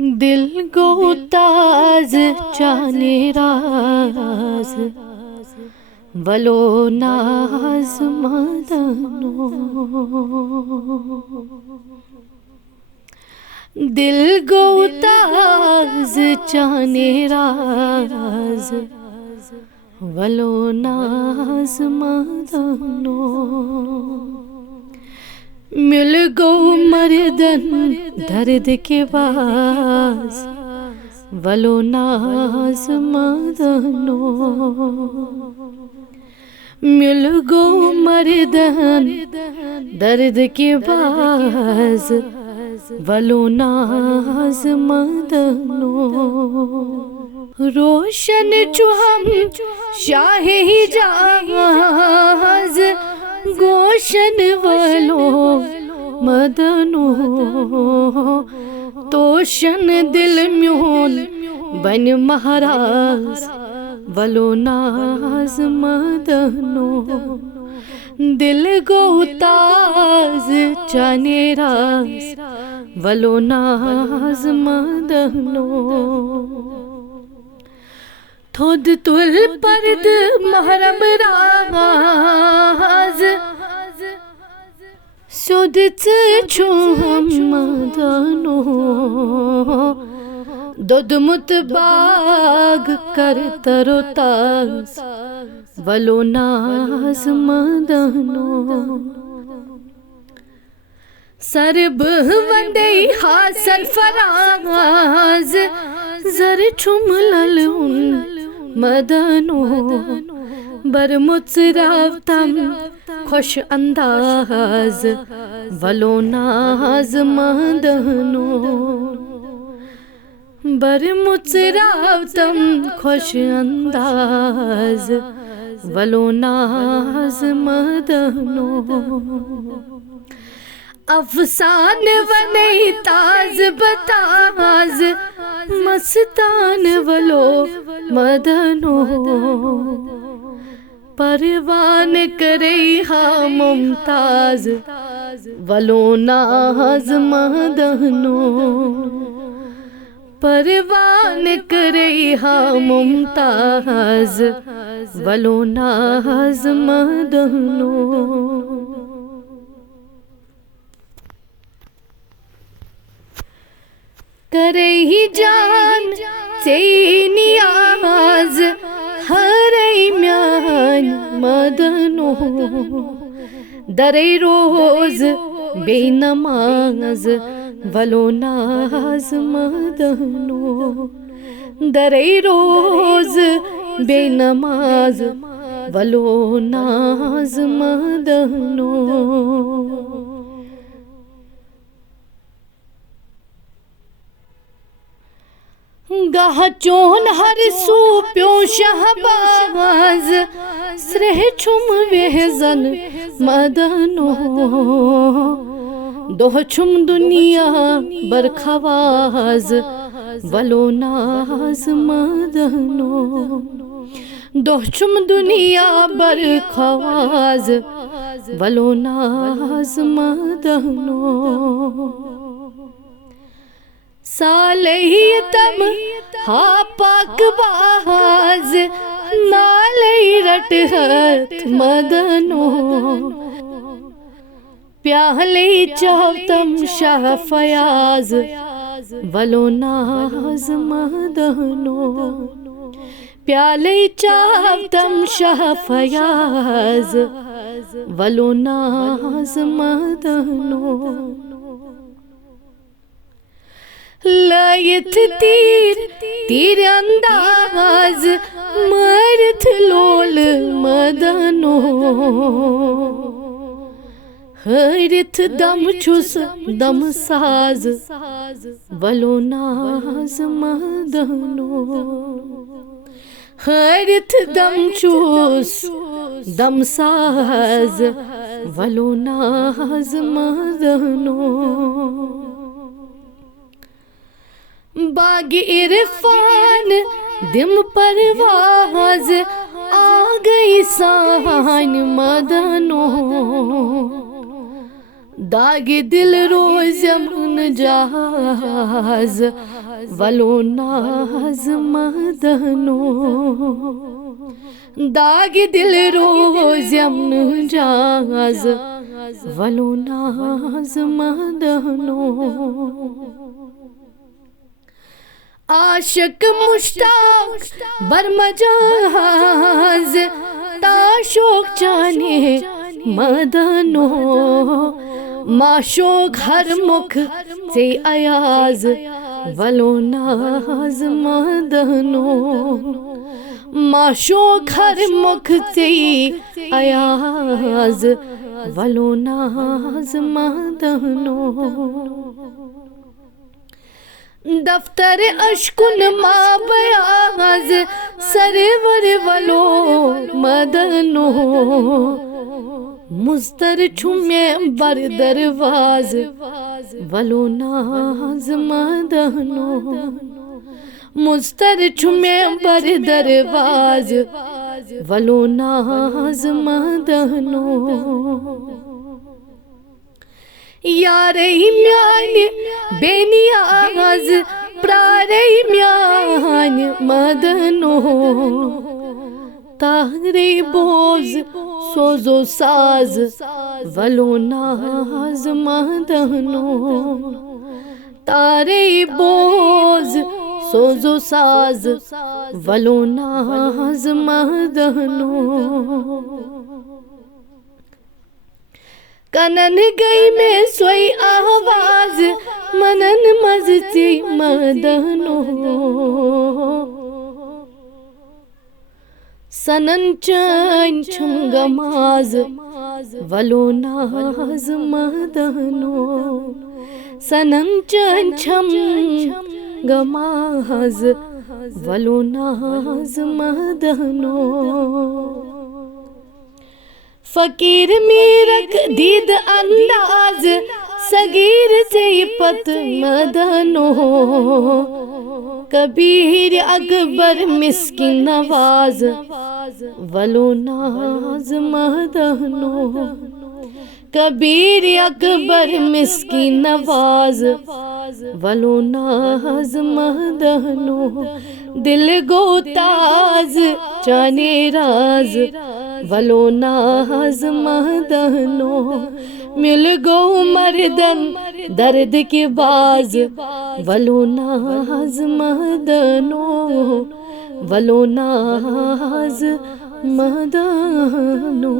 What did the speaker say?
دل گو تاز چانے راز ولو ناز مدنو دل گو تاز چانے راز ولو ناز مدنو مل گو مردن درد کے باز ولو ناز مدنو مل گو مردن درد کے باز ولو ناز مدنو روشن چو ہم شاہ حجاز گوشن ولو مدنو توشن دل میون بن مہراز ولو ناز مدنو دل گو تاز چانے راز ولو ناز مدنو تھود تل پرد محرم راز سودت چھوہم مدنو دود متباغ کر ترو تاز ولو ناز مدنو سرب وندی حاصل فراز زر چھم للون مدنو بر متراوتم خوش انداز ولو ناز مدنو بر متراوتم خوش انداز ولو ناز مدنو افسان ونی تاز بتاز مستان ولو مدنو پروان کرئی ہا ممتاز ولو ناز مدنو پروان کرئی ہا ممتاز ولو ناز مدنو کرئی جان سے نیاز ہرئی میان مدنو درئی روز بے نماز ولو ناز مدنو درئی روز بے نماز ولو ناز مدنو گاہ چون ہر سو پیو شہباز سرہ چھم وہزن مدنو دوہ چھم دنیا برخواز ولو ناز مدنو دوہ چھم دنیا برخواز ولو ناز مدنو سالیتم ہا پاک باز نالی رٹ ہت مدنو پیالی چاوتم شاہ فیاض ولو ناز مدنو پیالی چاوتم شاہ فیاض ولو ناز مدنو لائت تیر انداز مرت لول مدنو حیرت دم چھس دم ساز ولو ناز مدنو حیرت دم چھس دم ساز ولو ناز مدنو باغ عرفان دم پرواز آ گئی سان مدنو داغ دل روزم نجاز ولو ناز مدنو داغ دل روزم نجاز ولو ناز مدنو عاشق مشتاق برمجاز تاشوق جانے مدنو معشوق ہر مکھ سے ایاز ولو ناز مدنو معشوق ہر مکھ سے ایاز ولو ناز مدنو دفتر اشکن ما بیاز سرور ولو مدنو مستر چھمے بر درواز ولو ناز مدنو مستر چھمے بر درواز ولو ناز مدنو یارئی میان بے نیاز پرارئی میان مدنو تارے بوز سوز و ساز ولو ناز مدنو تارے بوز سوز و ساز ولو ناز مدنو کنن گئی میں سوئی آواز منن مزتی مدنو سنن چین چھنگماز ولو ناز مدنو سنن چین چھنگماز ولو ناز مدنو فقیر میں رکھ دید انداز صغیر سے پت مدنو کبیر اکبر مسکین نواز ولو ناز مدنو کبیر اکبر مسکین نواز ولو ناز مدنو دل گو تاز جانے راز ولو ناز مدنو مل گو مردن درد کے باز ولو ناز مدنو ولو ناز مدنو